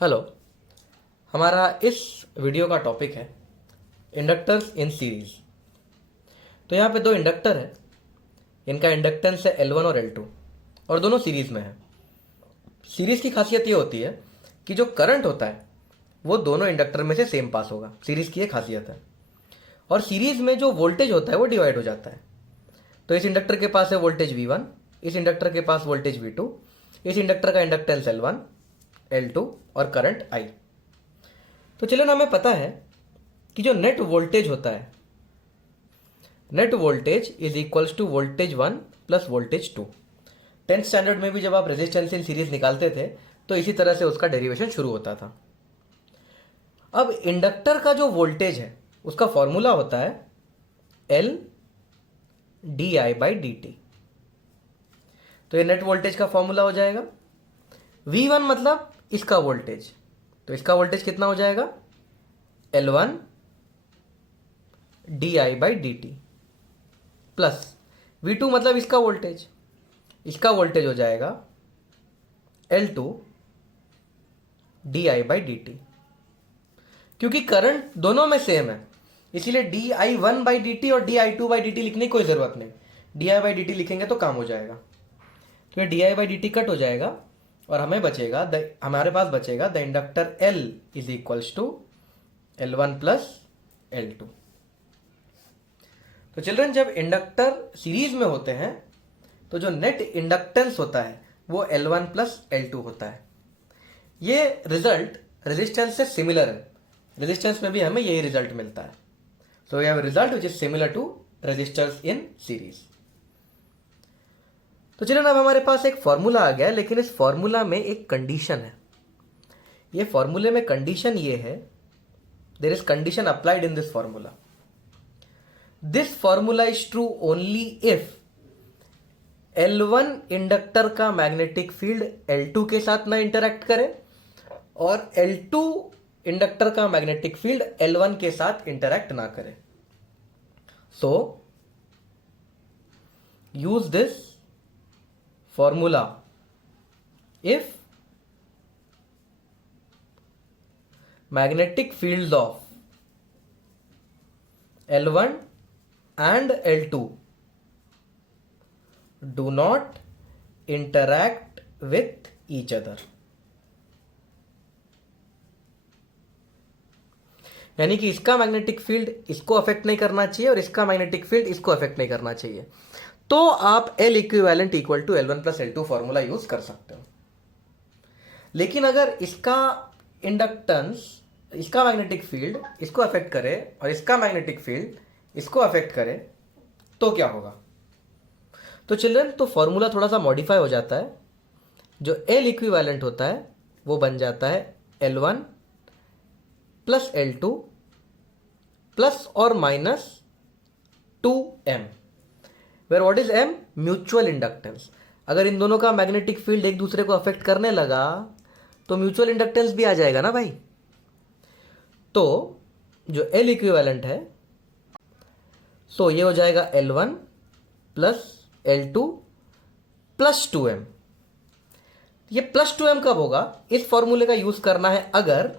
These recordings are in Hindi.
हेलो। हमारा इस वीडियो का टॉपिक है इंडक्टर्स इन सीरीज। तो यहाँ पे दो इंडक्टर है, इनका इंडक्टेंस है L1 और L2 और दोनों सीरीज में है। सीरीज की खासियत ये होती है कि जो करंट होता है वो दोनों इंडक्टर में से सेम पास होगा, सीरीज की ये खासियत है। और सीरीज में जो वोल्टेज होता है वो डिवाइड हो जाता है। तो इस इंडक्टर के पास है वोल्टेज V1, इस इंडक्टर के पास वोल्टेज V2, इस इंडक्टर का इंडक्टेंस L1, L2 और करंट I। तो चलो ना, हमें पता है कि जो नेट वोल्टेज होता है, net voltage is equals to voltage 1 plus voltage 2। 10th standard में भी जब आप रेजिस्टेंस इन सीरीज निकालते थे तो इसी तरह से उसका डेरिवेशन शुरू होता था। अब इंडक्टर का जो वोल्टेज है उसका फॉर्मूला होता है L di/dt। तो ये नेट वोल्टेज का फॉर्मूला हो जाएगा। V1 मतलब इसका वोल्टेज, तो इसका वोल्टेज कितना हो जाएगा L1 di/dt प्लस V2 मतलब इसका वोल्टेज, इसका वोल्टेज हो जाएगा L2 di/dt। क्योंकि करंट दोनों में सेम है इसीलिए di1/dt और di2/dt लिखने की कोई जरूरत नहीं, di/dt लिखेंगे तो काम हो जाएगा। तो ये di/dt कट हो जाएगा और हमें बचेगा हमारे पास बचेगा the inductor L is equals to L1 plus L2। तो चिल्ड्रन, जब इंडक्टर सीरीज में होते हैं तो जो नेट इंडक्टेंस होता है वो L1 प्लस L2 होता है। ये रिजल्ट रेजिस्टेंस से सिमिलर है, रेजिस्टेंस में भी हमें यही रिजल्ट मिलता है। So we have result which is similar to resistors in series. तो चलिए, अब हमारे पास एक फॉर्मूला आ गया है, लेकिन इस फॉर्मूला में एक कंडीशन है। ये फॉर्मूले में कंडीशन ये है, there is condition applied in this formula. This formula is true only if L1 inductor का मैग्नेटिक फील्ड L2 के साथ ना इंटरैक्ट करे और L2 इंडक्टर का मैग्नेटिक फील्ड L1 के साथ इंटरैक्ट ना करे। So use this formula if magnetic fields of L1 and L2 do not interact with each other। यानी कि इसका मैग्नेटिक फील्ड इसको अफेक्ट नहीं करना चाहिए और इसका मैग्नेटिक फील्ड इसको अफेक्ट नहीं करना चाहिए। तो आप L equivalent equal to L1 plus L2 formula use कर सकते हो। लेकिन अगर इसका इंडक्टेंस, इसका मैग्नेटिक फील्ड इसको अफेक्ट करे और इसका मैग्नेटिक फील्ड इसको अफेक्ट करे तो क्या होगा? तो चिल्ड्रन, तो फॉर्मूला थोड़ा सा मॉडिफाई हो जाता है। जो L इक्विवेलेंट होता है वो बन जाता है L1 प्लस L2 प्लस और minus 2M, where what is M? Mutual inductance. अगर इन दोनों का मैग्नेटिक फील्ड एक दूसरे को अफेक्ट करने लगा तो म्यूचुअल इंडक्टेंस भी आ जाएगा ना भाई। तो जो L इक्विवेलेंट है, सो ये हो जाएगा L1 plus L2 plus 2M। ये प्लस 2M कब होगा? इस फॉर्मूले का यूज करना है अगर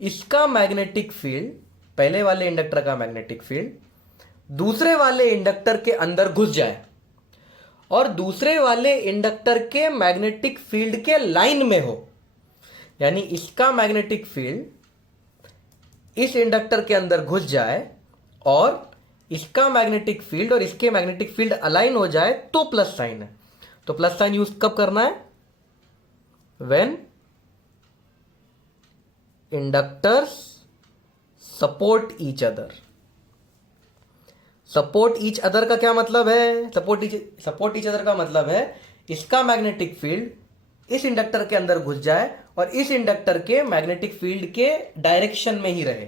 इसका मैग्नेटिक फील्ड, पहले वाले इंडक्टर का मैग्नेटिक फील्ड दूसरे वाले इंडक्टर के अंदर घुस जाए और दूसरे वाले इंडक्टर के मैग्नेटिक फील्ड के लाइन में हो। यानी इसका मैग्नेटिक फील्ड इस इंडक्टर के अंदर घुस जाए और इसका मैग्नेटिक फील्ड और इसके मैग्नेटिक फील्ड अलाइन हो जाए तो प्लस साइन है। तो प्लस साइन यूज कब करना है? When inductors support each other. Support each other का क्या मतलब है? सपोर्ट ईच अदर का मतलब है इसका मैग्नेटिक फील्ड इस इंडक्टर के अंदर घुस जाए और इस इंडक्टर के मैग्नेटिक फील्ड के डायरेक्शन में ही रहे,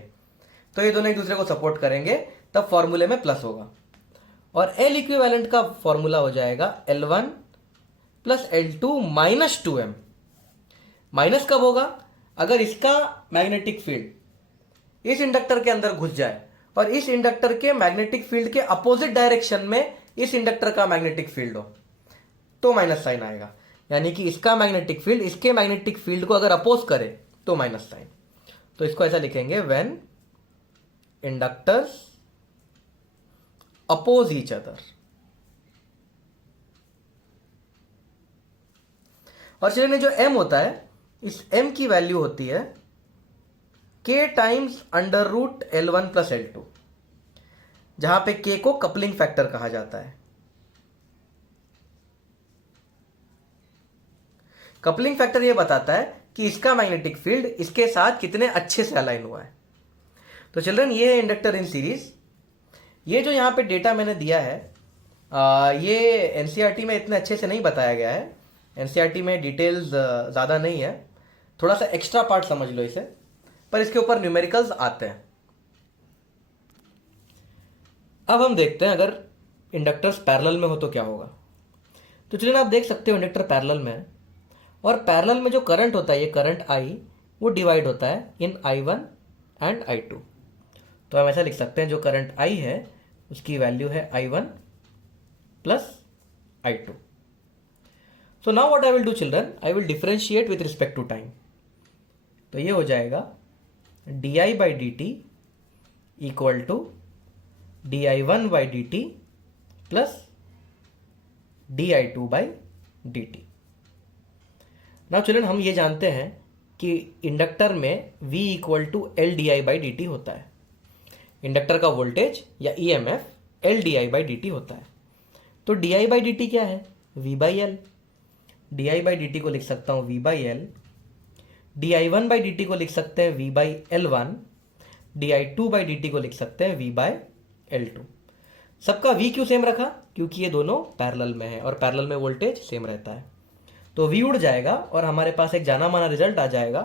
तो ये दोनों एक दूसरे को सपोर्ट करेंगे, तब फॉर्मूले में प्लस होगा। और L इक्विवेलेंट का फॉर्मूला हो जाएगा L1 plus L2 minus 2M। Minus कब होगा? अगर इसका मैग्नेटिक फील्ड इस इंडक्टर के अंदर घुस जाए और इस इंडक्टर के मैग्नेटिक फील्ड के अपोजिट डायरेक्शन में इस इंडक्टर का मैग्नेटिक फील्ड हो तो माइनस साइन आएगा। यानी कि इसका मैग्नेटिक फील्ड इसके मैग्नेटिक फील्ड को अगर अपोज करे तो माइनस साइन। तो इसको ऐसा लिखेंगे, when inductors oppose each other. और चलिए जो m होता है, इस m की वैल्यू होती है k times under root L1 plus L2, जहां पे k को कपलिंग फैक्टर कहा जाता है। कपलिंग फैक्टर यह बताता है कि इसका मैग्नेटिक फील्ड इसके साथ कितने अच्छे से अलाइन हुआ है। तो चिल्ड्रन ये है इंडक्टर इन सीरीज। ये जो यहां पे डेटा मैंने दिया है ये एनसीईआरटी में इतने अच्छे से नहीं बताया गया है। एनसीईआरटी में डिटेल्स ज़्यादा नहीं है, थोड़ा सा एक्स्ट्रा पार्ट समझ लो इसे, पर इसके ऊपर न्यूमेरिकल्स आते हैं। अब हम देखते हैं अगर इंडक्टर्स पैरेलल में हो तो क्या होगा। तो चलिए आप देख सकते हो इंडक्टर पैरेलल में है, और पैरेलल में जो करंट होता है, ये करंट I, वो डिवाइड होता है इन I1 एंड I2। तो हम ऐसा लिख सकते हैं, जो करंट I है उसकी वैल्यू है I1 plus I2। So now what I will do children, I will differentiate with respect to time. तो ये हो जाएगा di by d t equal to di1 by d t plus di2 by d t. Now children हम ये जानते हैं कि इंडक्टर में v equal to L d I by d t होता है। इंडक्टर का वोल्टेज या EMF L d I by d t होता है। तो D I by d T क्या है, v by L. D I by d T को लिख सकता हूँ v by L. D I one by d T को लिख सकते हैं v by L one. D I two by d T को लिख सकते हैं v बाई एल टू। सबका v क्यों सेम रखा, क्योंकि ये दोनों पैरेलल में है और पैरेलल में वोल्टेज सेम रहता है। तो v उड़ जाएगा और हमारे पास एक जाना माना रिजल्ट आ जाएगा,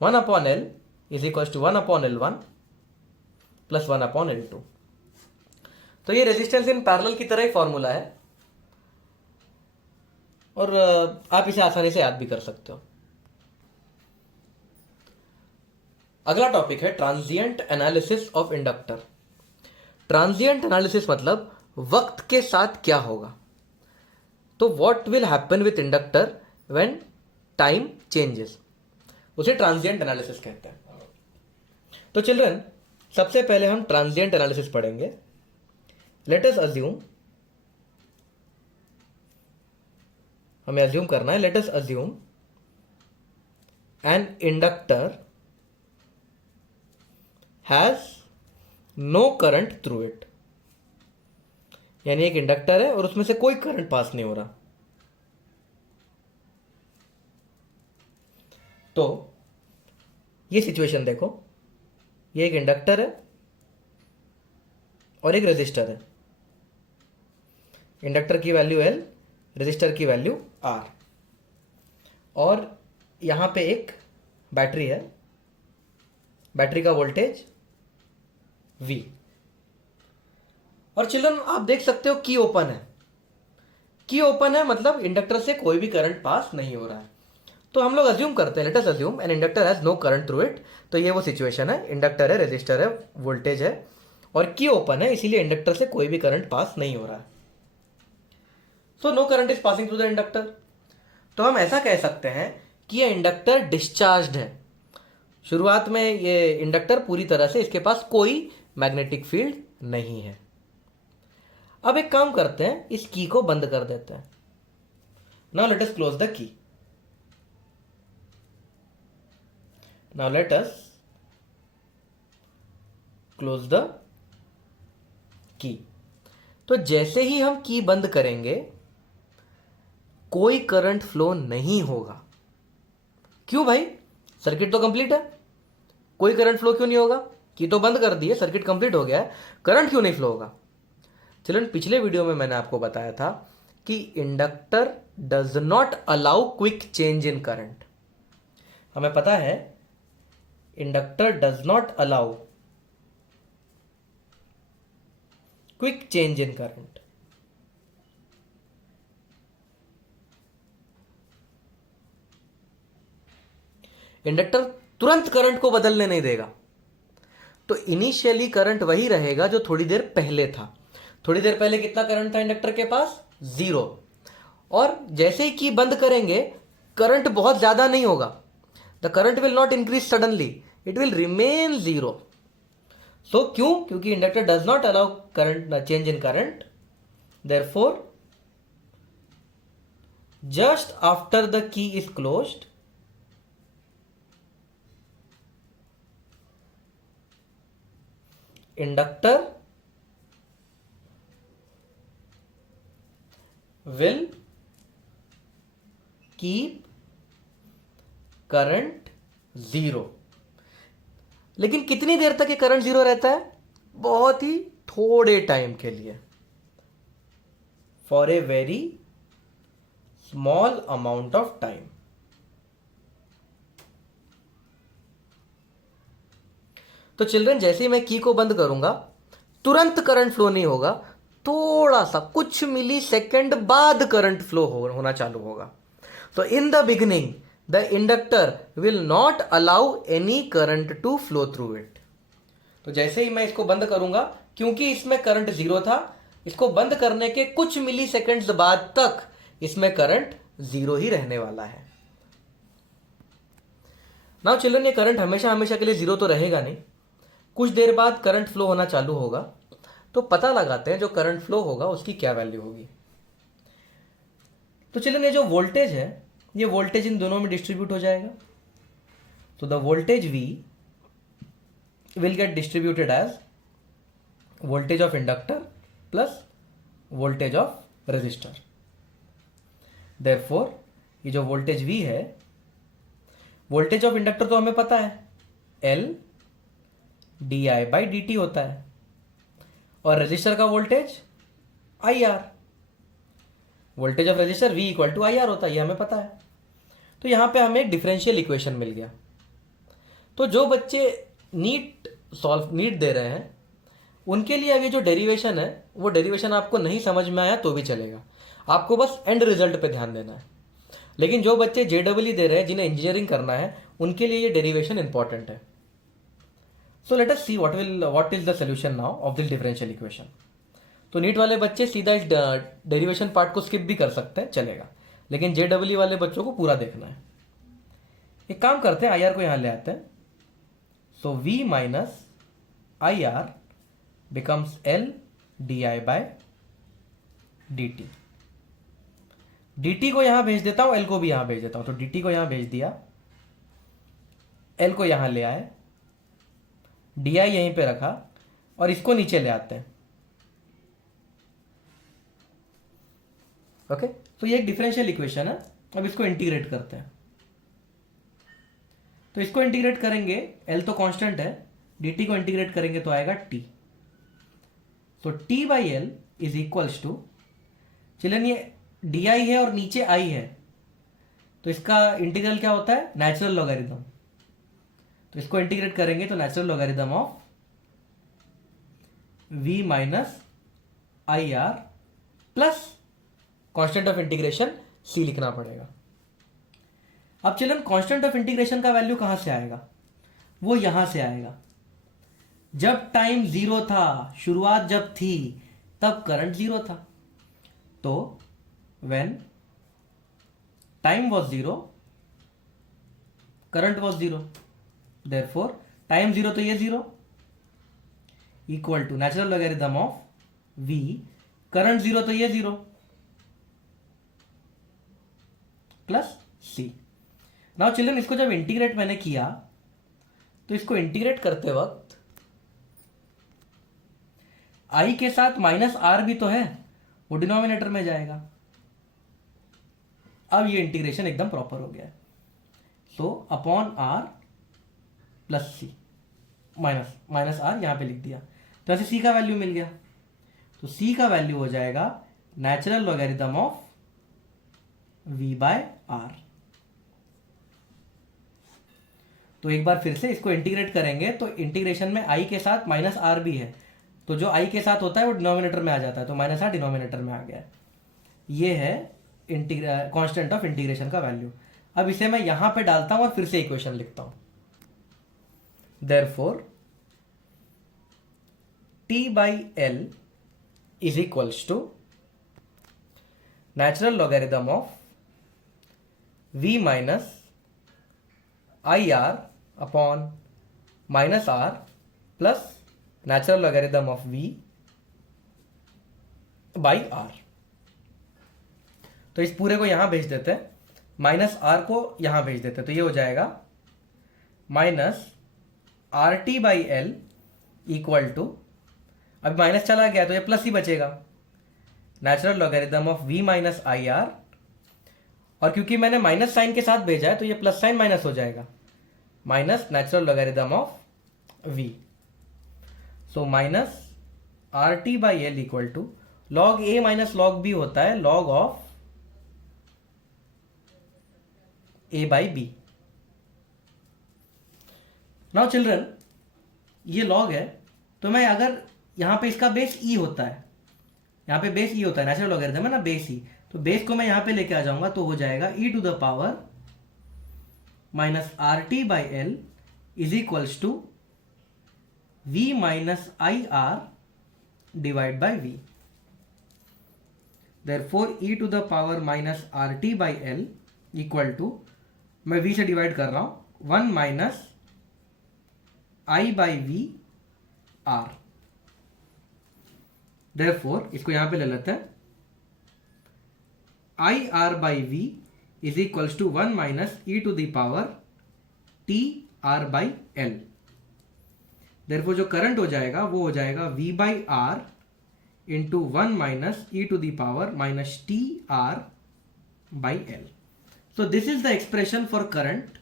1 upon L is equal to 1 upon L one plus 1 upon L two. तो ये रेजिस्टेंस इन पैरेलल की तरह ही फॉर्मूला है और आप इसे आसानी से याद भी कर सकते हो। अगला टॉपिक है transient analysis of inductor. Transient analysis मतलब वक्त के साथ क्या होगा। तो what will happen with inductor when time changes, उसे ट्रांजिएंट एनालिसिस कहते हैं। तो चिल्ड्रन सबसे पहले हम ट्रांजिएंट एनालिसिस पढ़ेंगे। लेट अस अज्यूम, हमें अज्यूम करना है, let us assume an inductor has no current through it. यानी एक इंडक्टर है और उसमें से कोई करंट पास नहीं हो रहा। तो ये सिचुएशन देखो, ये एक इंडक्टर है और एक रेजिस्टर है। इंडक्टर की वैल्यू L, रेजिस्टर की वैल्यू R, और यहां पे एक बैटरी है, बैटरी का वोल्टेज V। और चिल्ड्रन आप देख सकते हो की ओपन है। की ओपन है मतलब इंडक्टर से कोई भी करंट पास नहीं हो रहा है। तो हम लोग अज्यूम करते हैं, let us assume an inductor has no current through it. तो ये वो सिचुएशन है, इंडक्टर है, रेजिस्टर है, वोल्टेज है और की ओपन है, इसीलिए इंडक्टर से कोई भी करंट पास नहीं हो रहा है। So no current is passing through the inductor. तो हम ऐसा कह सकते हैं कि ये इंडक्टर डिस्चार्ज्ड है। शुरुआत में ये इंडक्टर पूरी तरह से, इसके पास कोई मैग्नेटिक फील्ड नहीं है। अब एक काम करते हैं, इस की को बंद कर देते हैं। Now let us close the key. Now let us close the key. तो जैसे ही हम की बंद करेंगे कोई करंट फ्लो नहीं होगा। क्यों भाई, सर्किट तो कंप्लीट है, कोई करंट फ्लो क्यों नहीं होगा? की तो बंद कर दी है, सर्किट कंप्लीट हो गया है, करंट क्यों नहीं फ्लो होगा? चिल्ड्रन पिछले वीडियो में मैंने आपको बताया था कि inductor does not allow quick change in current. हमें पता है inductor does not allow quick change in current. Inductor तुरंत करंट को बदलने नहीं देगा। तो इनिशियली करंट वही रहेगा जो थोड़ी देर पहले था। थोड़ी देर पहले कितना करंट था इंडक्टर के पास? 0। और जैसे ही की बंद करेंगे करंट बहुत ज़्यादा नहीं होगा, the current will not increase suddenly, it will remain zero. So क्यों? क्योंकि inductor does not allow current change in current. Therefore just after the key is closed, inductor will keep current zero. लेकिन कितनी देर तक ये करंट जीरो रहता है? बहुत ही थोड़े टाइम के लिए, for a very small amount of time. तो चिल्ड्रन जैसे ही मैं की को बंद करूंगा तुरंत करंट फ्लो नहीं होगा, थोड़ा सा कुछ मिली सेकेंड बाद करंट फ्लो होना चालू होगा. तो in the beginning the inductor will not allow any current to flow through it. तो जैसे ही मैं इसको बंद करूंगा, क्योंकि इसमें करंट जीरो था, इसको बंद करने के कुछ मिली सेकेंड्स बाद तक इसमें करंट जीरो ही रहने वाला है. नाउ चिल्ड्रन ये करंट हमेशा हमेशा के लिए जीरो तो रहेगा नहीं, कुछ देर बाद करंट फ्लो होना चालू होगा. तो पता लगाते हैं जो करंट फ्लो होगा उसकी क्या वैल्यू होगी. तो चलिए ये जो वोल्टेज है, ये वोल्टेज इन दोनों में डिस्ट्रीब्यूट हो जाएगा. तो the voltage V will get distributed as voltage of inductor plus voltage of resistor. Therefore ये जो वोल्टेज V है, वोल्टेज ऑफ इंडक्टर तो हमें पता है L di/dt होता है, और रजिस्टर का voltage IR, voltage of resistor V equal to IR होता है, ये हमें पता है. तो यहां पे हमें एक डिफरेंशियल इक्वेशन मिल गया. तो जो बच्चे नीट दे रहे हैं उनके लिए अभी जो डेरिवेशन है वो डेरिवेशन आपको नहीं समझ में आया तो भी चलेगा, आपको बस एंड रिजल्ट पे ध्यान देना है. लेकिन जो बच्चे JEE दे रहे हैं, जिन्हें इंजीनियरिंग करना है, उनके लिए ये डेरिवेशन इंपॉर्टेंट है. So let us see what is the solution now of this differential equation. तो नीट वाले बच्चे सीधा इस डेरिवेशन पार्ट को स्किप भी कर सकते हैं, चलेगा. लेकिन JEE वाले बच्चों को पूरा देखना है. एक काम करते हैं, IR को यहां ले आते हैं. सो V minus IR becomes L di/dt. dt को यहां भेज देता हूं, L को भी यहां भेज देता हूं. तो dt को यहां भेज दिया, L को यहां ले आए, di यहीं पे रखा और इसको नीचे ले आते हैं. ओके, तो ये एक डिफरेंशियल इक्वेशन है. अब इसको इंटीग्रेट करते हैं. तो इसको इंटीग्रेट करेंगे, L तो कांस्टेंट है, dt को इंटीग्रेट करेंगे तो आएगा t. तो t/L is equals to, children ये di है और नीचे i है, तो इसका इंटीग्रल क्या होता है? Natural logarithm. तो इसको इंटीग्रेट करेंगे तो natural logarithm of V minus IR plus constant of integration C लिखना पड़ेगा. अब चिल्ड्रन कांस्टेंट ऑफ इंटीग्रेशन का वैल्यू कहां से आएगा? वो यहां से आएगा. जब टाइम जीरो था, शुरुआत जब थी, तब करंट जीरो था. तो when time was zero, current was zero. Therefore, time zero तो ये zero, equal to natural logarithm of V, current zero तो ये zero, plus C. Now children इसको जब इंटीग्रेट मैंने किया, तो इसको इंटीग्रेट करते वक्त I के साथ माइनस R भी तो है, वो डिनोमिनेटर में जाएगा. अब ये इंटीग्रेशन एकदम प्रॉपर हो गया है. तो upon R plus C, minus R यहां पे लिख दिया, तो ऐसे C का वैल्यू मिल गया. तो C का वैल्यू हो जाएगा नेचुरल लॉगरिथम ऑफ V/R. तो एक बार फिर से इसको इंटीग्रेट करेंगे, तो इंटीग्रेशन में I के साथ माइनस R भी है, तो जो I के साथ होता है वो डिनोमिनेटर में आ जाता है, तो माइनस R डिनोमिनेटर में आ गया. ये है कांस्टेंट ऑफ इंटीग्रेशन का वैल्यू. अब इसे मैं यहां पे डालता हूं और फिर से इक्वेशन लिखता हूं. Therefore, T/L is equals to natural logarithm of v minus I R upon minus R plus natural logarithm of v by R. तो इस पूरे को यहां भेज देते हैं, माइनस आर को यहां भेज देते हैं, तो ये हो जाएगा minus R t by L equal to, अब माइनस चला गया तो ये प्लस ही बचेगा, natural logarithm of v minus I R, और क्योंकि मैंने माइनस साइन के साथ भेजा है तो ये प्लस साइन माइनस हो जाएगा, minus natural logarithm of v। So minus R t by L equal to log a minus log b होता है log of a by b. Now children, ये लॉग है, तो मैं अगर यहां पे इसका बेस e होता है, यहां पे बेस e होता है, नेचुरल लॉगरिथम है ना, बेस e, तो बेस को मैं यहां पे लेके आ जाऊंगा तो हो जाएगा e to the power minus R t by L is equals to v minus I R divide by v। Therefore e to the power minus R t by L equal to, मैं v से डिवाइड कर रहा हूं, 1 minus I by V R. Therefore इसको यहां पे ले लेते हैं, I R by V is equals to 1 minus e to the power t R by L. Therefore जो करंट हो जाएगा वो हो जाएगा v by R into 1 minus e to the power minus t R by L. So this is the expression for current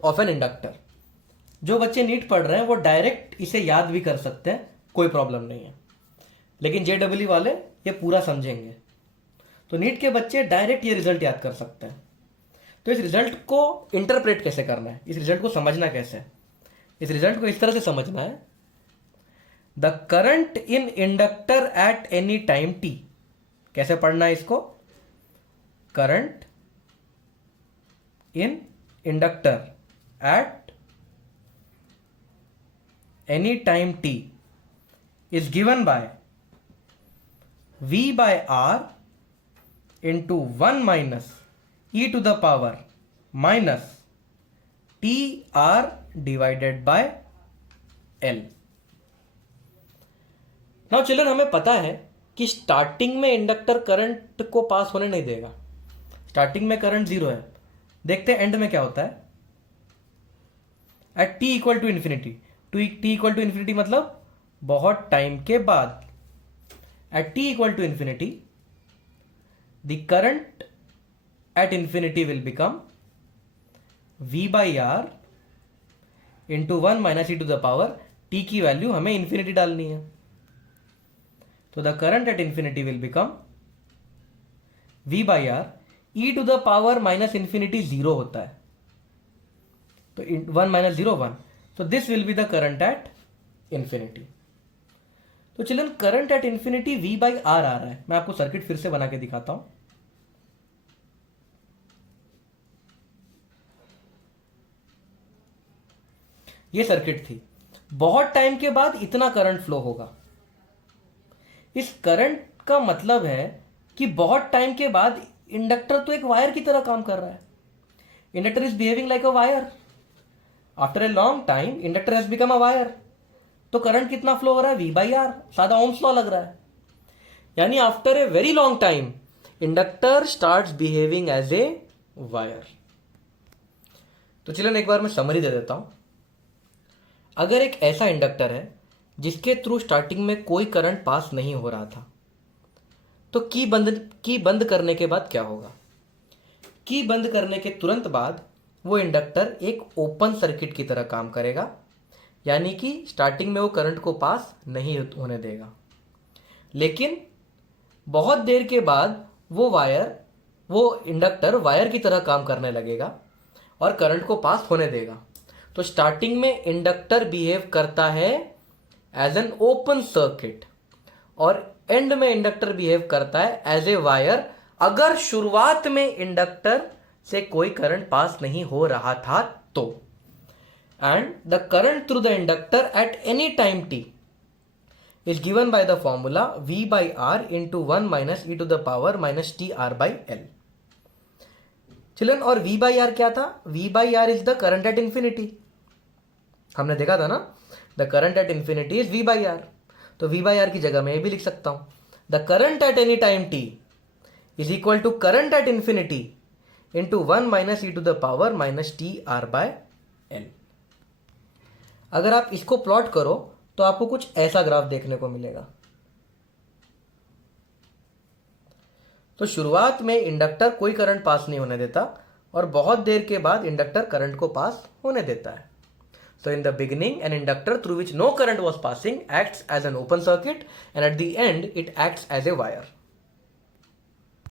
of an inductor. जो बच्चे नीट पढ़ रहे हैं वो डायरेक्ट इसे याद भी कर सकते हैं, कोई प्रॉब्लम नहीं है, लेकिन जेडब्ल्यू वाले ये पूरा समझेंगे। तो नीट के बच्चे डायरेक्ट ये रिजल्ट याद कर सकते हैं। तो इस रिजल्ट को इंटरप्रेट कैसे करना है, इस रिजल्ट को समझना कैसे है, इस रिजल्ट को इस तरह से समझना है, the current in inductor at any time T. कैसे पढ़ना है इसको, current in inductor at any time T is given by v by r into 1 minus e to the power minus t r divided by l। Now children, हमें पता है कि स्टार्टिंग में इंडक्टर करंट को पास होने नहीं देगा, स्टार्टिंग में करंट जीरो है। देखते हैं एंड में क्या होता है। At t equal to infinity, t equal to infinity मतलब बहुत टाइम के बाद, at t equal to infinity the current at infinity will become v by R into 1 minus e to the power, t की वैल्यू हमें इन्फिनिटी डालनी है, तो the current at infinity will become v by R, e to the power minus infinity zero होता है, तो 1 minus zero 1, so this will be the current at infinity। तो children, current at infinity v by R आ रहा है। मैं आपको सर्किट फिर से बना के दिखाता हूं। ये सर्किट थी, बहुत टाइम के बाद इतना करंट फ्लो होगा। इस करंट का मतलब है कि बहुत टाइम के बाद इंडक्टर तो एक वायर की तरह काम कर रहा है। Inductor is behaving like a wire. After a long time inductor has become a wire. तो करंट कितना फ्लो हो रहा है, v बाई आर, सादा ओम्स लॉ लग रहा है। यानी after a very long time inductor starts behaving as a wire. तो चलिए एक बार मैं समरी दे देता हूं। अगर एक ऐसा इंडक्टर है जिसके थ्रू स्टार्टिंग में कोई करंट पास नहीं हो रहा था, तो की बंद करने के बाद क्या होगा। की बंद करने के तुरंत बाद वो इंडक्टर एक ओपन सर्किट की तरह काम करेगा, यानी कि स्टार्टिंग में वो करंट को पास नहीं होने देगा। लेकिन बहुत देर के बाद वो इंडक्टर वायर की तरह काम करने लगेगा और करंट को पास होने देगा। तो स्टार्टिंग में इंडक्टर बिहेव करता है एज एन ओपन सर्किट और एंड में इंडक्टर बिहेव करता है एज ए वायर, अगर शुरुआत में इंडक्टर से कोई करंट पास नहीं हो रहा था तो। And the current through the inductor at any time t is given by the formula V by R into 1 minus e to the power minus TR by L. Children, और V by R क्या था? V by R is the current at infinity. हमने देखा था ना, the current at infinity is V by R. तो V by R की जगह मैं ये भी लिख सकता हूं, the current at any time t is equal to current at infinity into 1 minus e to the power minus TR by L. अगर आप इसको प्लॉट करो तो आपको कुछ ऐसा ग्राफ देखने को मिलेगा। तो शुरुआत में इंडक्टर कोई करंट पास नहीं होने देता और बहुत देर के बाद इंडक्टर करंट को पास होने देता है। So in the beginning, an inductor through which no current was passing acts as an open circuit, and at the end it acts as a wire.